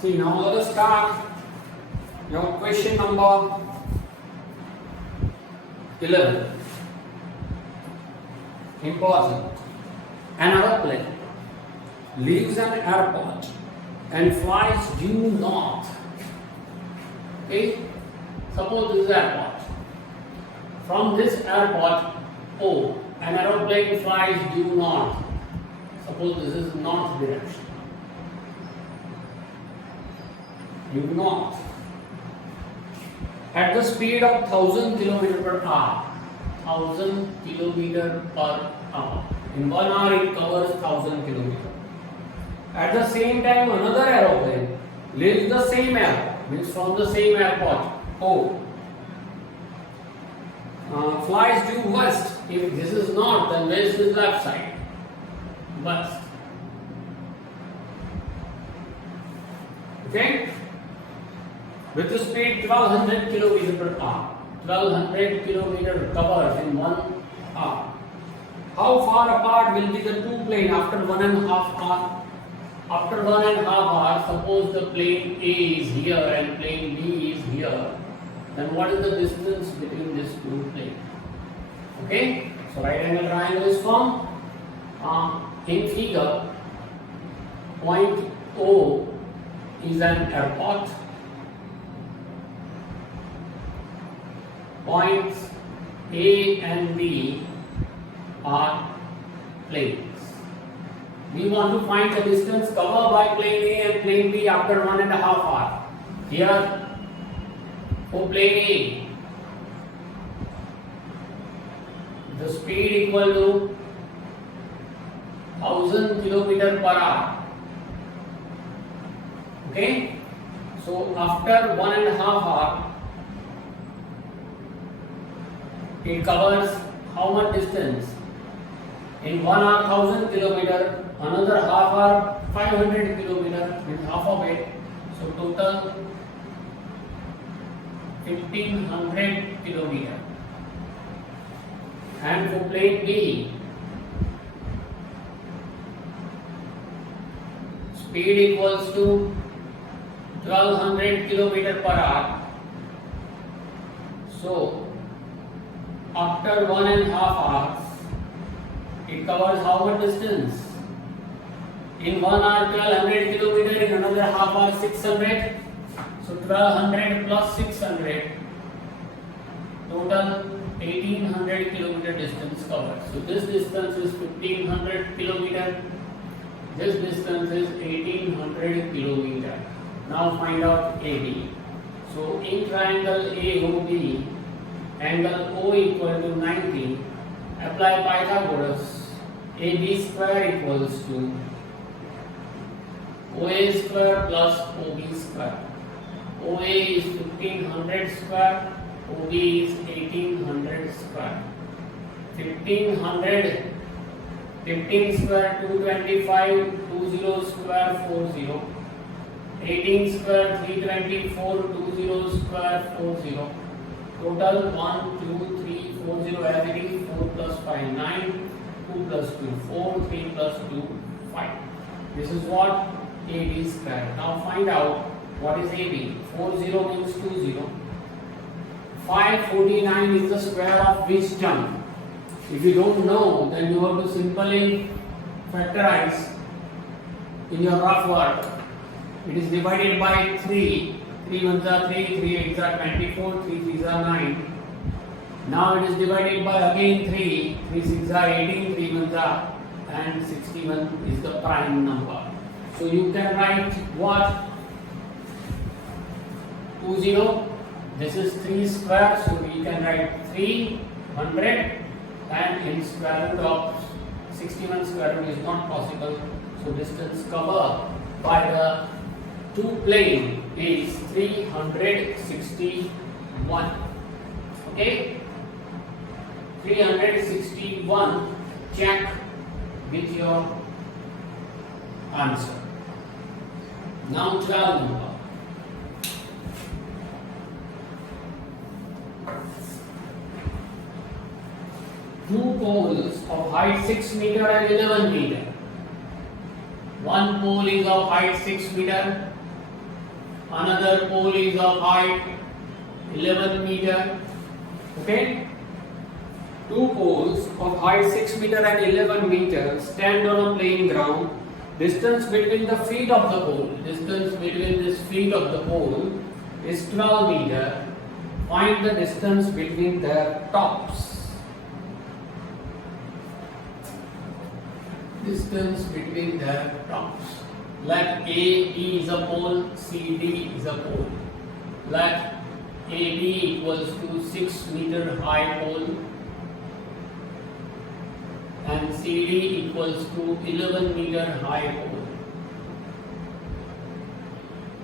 See, now let us start your question number 11. Important. An aeroplane leaves an airport and flies due north. Okay? Suppose this is airport. From this airport, an aeroplane flies due north. Suppose this is north direction. Due north. At the speed of 1000 km per hour. 1000 km per hour. In 1 hour it covers 1000 km. At the same time, another aeroplane leaves the same airport, means from the same airport, flies due west. If this is north, then west is left side. West. Okay? With the speed 1200 km per hour. 1200 km covers in 1 hour. How far apart will be the two planes after 1.5 hours? After 1.5 hours, suppose the plane A is here and plane B is here, then what is the distance between these two planes? Okay, so right angle triangle is formed. In figure, point O is an airport, points A and B are planes. We want to find the distance covered by plane A and plane B after 1.5 hours. Here, for plane A, the speed equal to 1000 km per hour. Okay? So after 1.5 hours, it covers how much distance? In 1 hour 1000 km, another half hour 500 km, means half of it. So total 1500 km. And for plane B, speed equals to 1200 km per hour. So after 1.5 hours, it covers how much distance? In 1 hour 1200 km, in another half hour 600. So 1200 plus 600, total 1800 km distance covered. So this distance is 1500 km. This distance is 1800 km. Now find out AD. So in triangle AOB, angle O equal to 90. Apply Pythagoras. AB square equals to OA square plus OB square. OA is 1500 square, OB is 1800 square. 1500, 15 square 225, 20 square 40. 18 square 324, 20 square 40. Total 1, 2, 3, 40 as it is. 4 plus 5, 9. 2 plus 2, 4, 3 plus 2, 5. This is what AD square. Now find out what is AD. 40 means 20. 549 is the square of which term? If you don't know, then you have to simply factorize in your rough work. It is divided by 3. 3 ones are 3, 3 8s are 24, 3 3s are 9. Now it is divided by again 3, 3 6 are 18, 3 1s are, and 61 is the prime number. So you can write what? 20, this is 3 square, so we can write 300, and in square root of 61 square root is not possible. So distance covered by the two plane is 361. Okay? 361, check with your answer. Now 12 number. Two poles of height 6 meter and 11 meter. One pole is of height 6 meter Another pole is of height 11 meter. Okay. Two poles of height 6 meter and 11 meter stand on a plain ground. Distance between the feet of the pole, distance between this feet of the pole is 12 meter. Find the distance between their tops. Distance between their tops. Let AB is a pole, CD is a pole. Let AB equals to 6 meter high pole and CD equals to 11 meter high pole.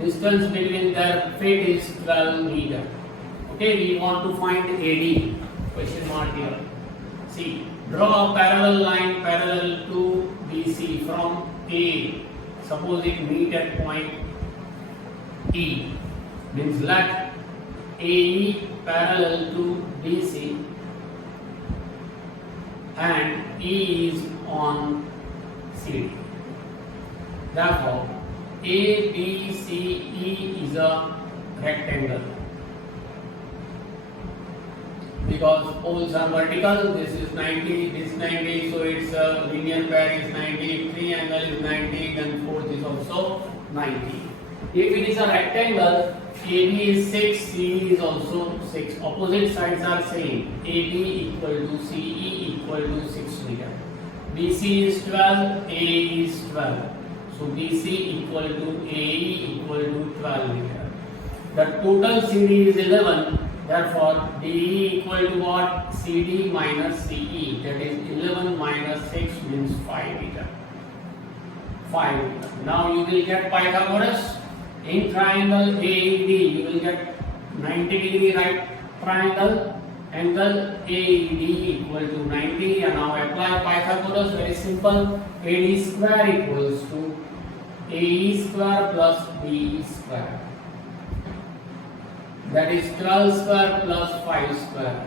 Distance between their feet is 12 meter. Okay, we want to find AD. Question mark here. See, draw a parallel line parallel to BC from A. Suppose it meet at point E. Means let AE parallel to BC and E is on CD. Therefore, ABCE is a rectangle. Because poles are vertical, this is 90, this 90, so its linear pair is 90, triangle is 90, then fourth is also 90. If it is a rectangle, AB is 6, CE is also 6. Opposite sides are same. AB equal to CE equal to 6 meter. BC is 12, AE is 12. So BC equal to AE equal to 12 meter. The total CD is 11. Therefore, DE equal to what? CD minus CE. That is 11 minus 6 means 5 meter. 5 meter. Now you will get Pythagoras. In triangle AED, you will get 90 degree right triangle. Angle AED equal to 90. And now apply Pythagoras. Very simple. AD square equals to AE square plus BE square. That is 12 square plus 5 square.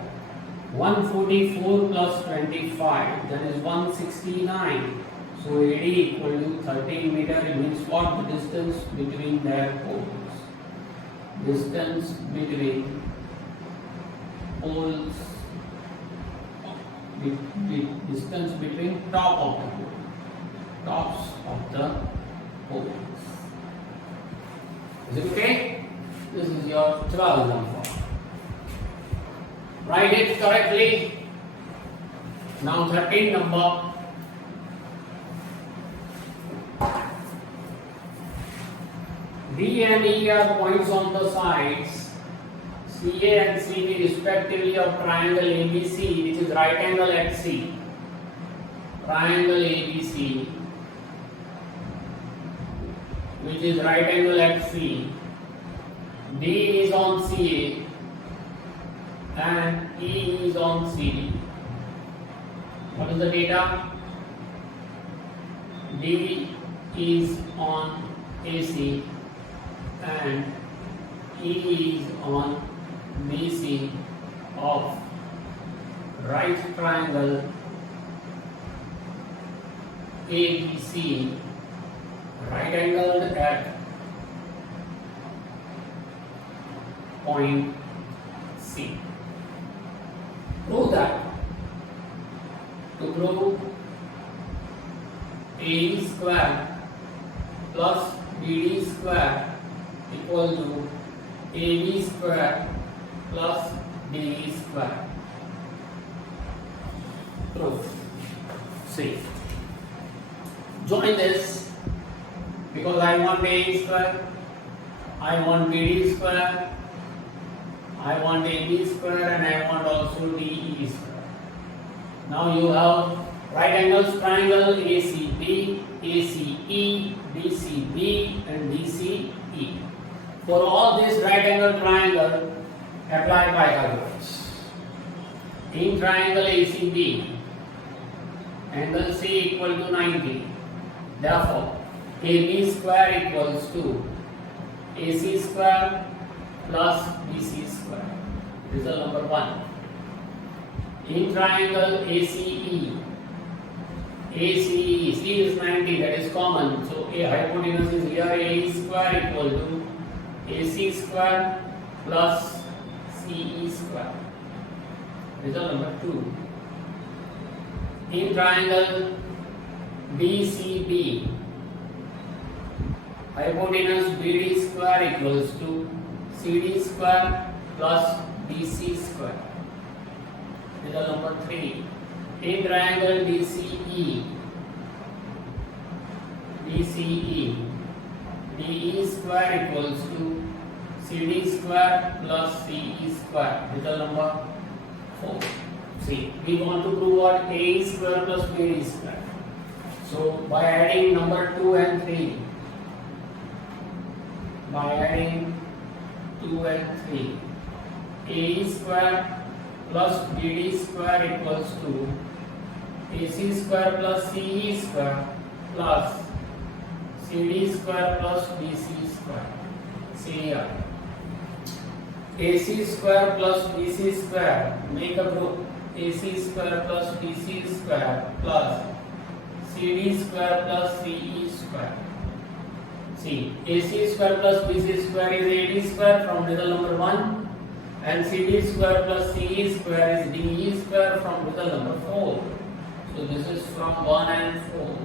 144 plus 25. That is 169. So AD equal to 13 meter. It means what? The distance between their poles. Distance between poles. Distance between top of the pole. Tops of the poles. Is it okay? This is your 12 number. Write it correctly. Now 13 number. D and E are points on the sides CA and CD respectively of triangle ABC, which is right angle at C. Triangle ABC, which is right angle at C. D is on CA and E is on CD. What is the data? D is on AC and E is on BC of right triangle ABC, right angled at point C. Prove that. To prove AE square plus BD square equal to AB square plus DE square. Proof. See. Join this because I want AE square, I want BD square, I want AB square, and I want also DE square. Now you have right angles triangle ACB, ACE, DCB and DCE. For all this right angle triangle, apply Pythagoras. In triangle ACB, angle C equal to 90. Therefore, AB square equals to AC square plus BC square. Result number 1. In triangle ACE, C is 90, that is common. So a hypotenuse is here, AE square equal to AC square plus CE square. Result number 2. In triangle BCB, hypotenuse BD square equals to CD square plus BC square. Result number 3. In triangle DCE, DE square equals to CD square plus CE square. Result number 4. See, we want to prove what AE square plus BD square. So by adding number 2 and 3, AE square plus BD square equals to AC square plus CE square plus CD square plus BC square. See here, AC square plus BC square, make a group. AC square plus BC square plus CD square plus CE square. See, AC square plus BC square is AD square from result number 1, and CD square plus CE square is DE square from result number 4. So this is from 1 and 4.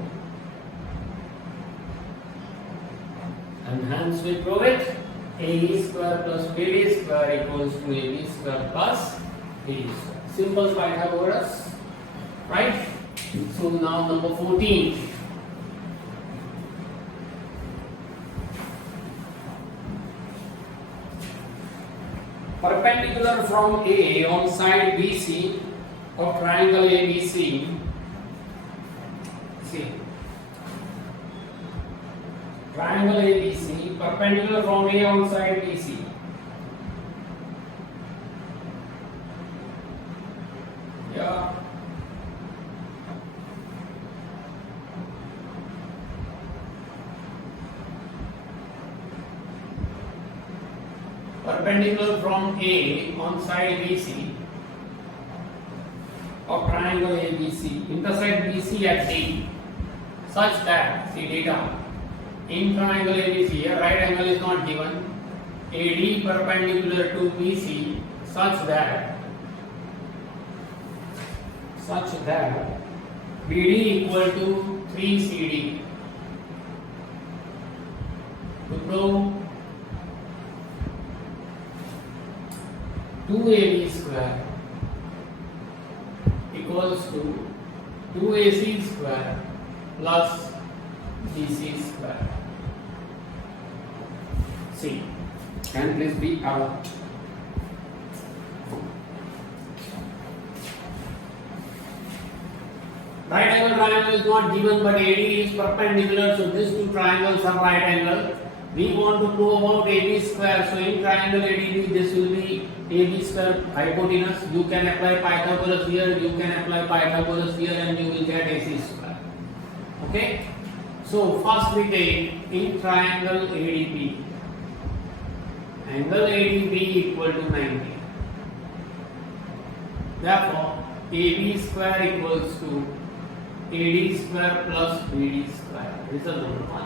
And hence we prove it. AE square plus BD square equals to AB square plus BD square. Simple Pythagoras, right? So now number 14. Perpendicular from A on side BC of triangle ABC. See, triangle ABC, perpendicular from A on side BC. Yeah. Perpendicular from A on side BC of triangle ABC, intersect BC at D, such that, see data, in triangle ABC, here right angle is not given, AD perpendicular to BC, such that BD equal to 3CD. To prove 2AB square equals to 2AC square plus BC square. See, can please be alert. Right angle triangle is not given, but AD is perpendicular, so these two triangles are right angle. We want to prove about AB square, so in triangle ADB this will be AB square hypotenuse. You can apply Pythagoras here, you can apply Pythagoras here, and you will get AC square. Okay? So first we take in triangle ADB. Angle ADB equal to 90. Therefore, AB square equals to AD square plus BD square. Result number 1.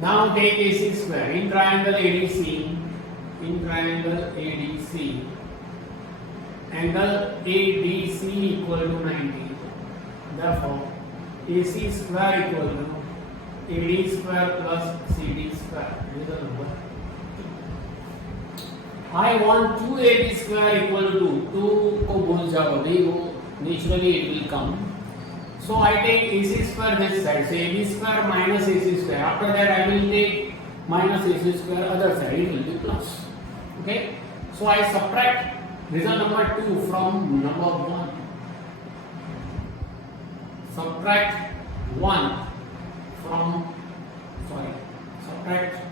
Now take AC square. In triangle ADC, angle ADC equal to 90. Therefore, AC square equal to AD square plus CD square. Result number 2. I want 2AB square equal to 2 को भूल जाओ अभी, वो naturally it will come. So I take AC square this side, so AB square minus AC square. After that I will take minus AC square other side, it will be plus. Okay? So I subtract result number 2 from number 1. Subtract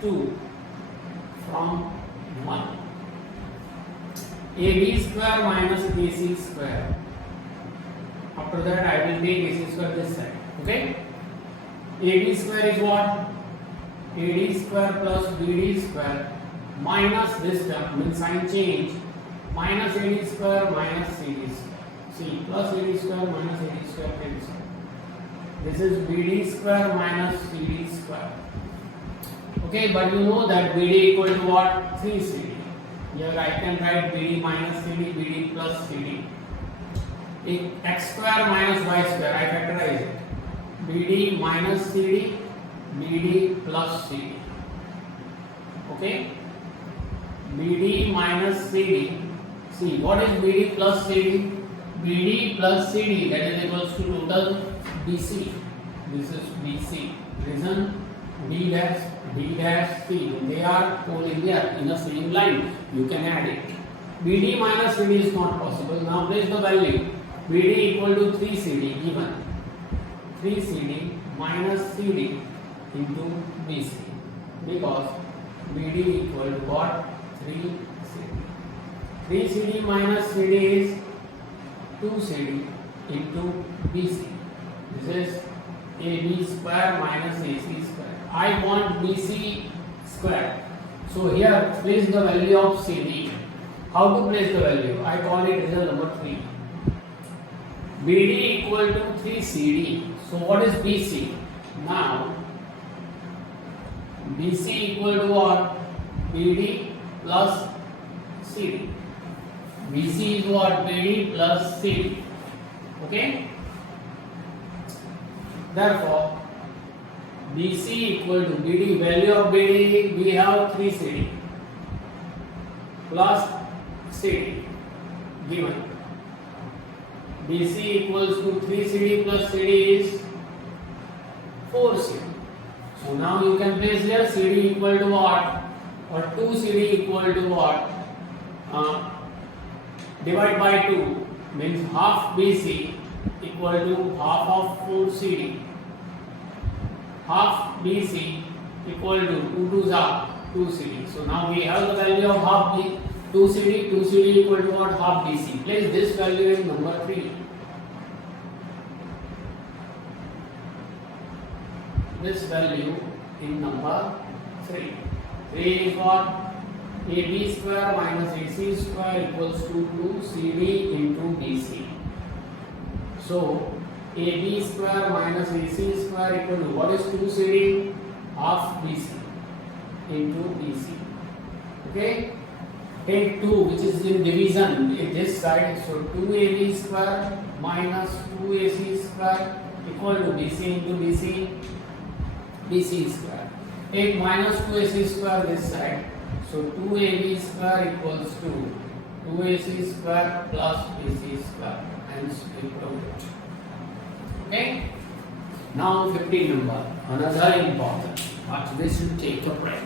2 from 1. AB square minus AC square. After that I will take AC square this side. Okay? AD square is what? AD square plus BD square minus this term, means sign change, minus AD square minus CD square. See, plus AD square minus AD square cancel. This is BD square minus CD square. Okay, but you know that BD equal to what? 3CD. Here I can write BD minus CD, BD plus CD. X square minus y square, I factorize it. BD minus CD, BD plus CD. Okay? BD minus CD. See, what is BD plus CD? BD plus CD, that is equals to total BC. This is BC. Reason D dash, D dash, C. They are collinear in the same line. You can add it. BD minus CD is not possible. Now place the value. BD equal to 3CD given. 3CD minus CD into BC. Because BD equal to what? 3CD. 3CD minus CD is 2CD into BC. This is AB square minus AC square. I want BC square. So here place the value of CD. How to place the value? I call it result number 3. BD equal to 3CD. So what is BC? Now BC equal to what? BD plus CD. BC is what? BD plus CD. Okay? Therefore, BC equal to BD, value of BD, we have 3CD plus CD given. BC equals to 3CD plus CD is 4CD. So now you can place here CD equal to what? Or 2CD equal to what? Divide by 2 means half BC equal to half of 4CD. Half BC equal to 2 2s are 2CD. So now we have the value of half B, 2CD. 2CD equal to what? Half BC. Place this value in number 3. This value in number 3. 3 is what? AB square minus AC square equals to 2CD into BC. So AB square minus AC square equal to what is 2CD? Half BC into BC. Okay? Take 2 which is in division in this side. So 2AB square minus 2AC square equal to BC into BC square. Take minus 2AC square this side. So 2AB square equals to 2AC square plus BC square. Hence we prove it. Okay? Now 15 number. Another important. But we should take a break.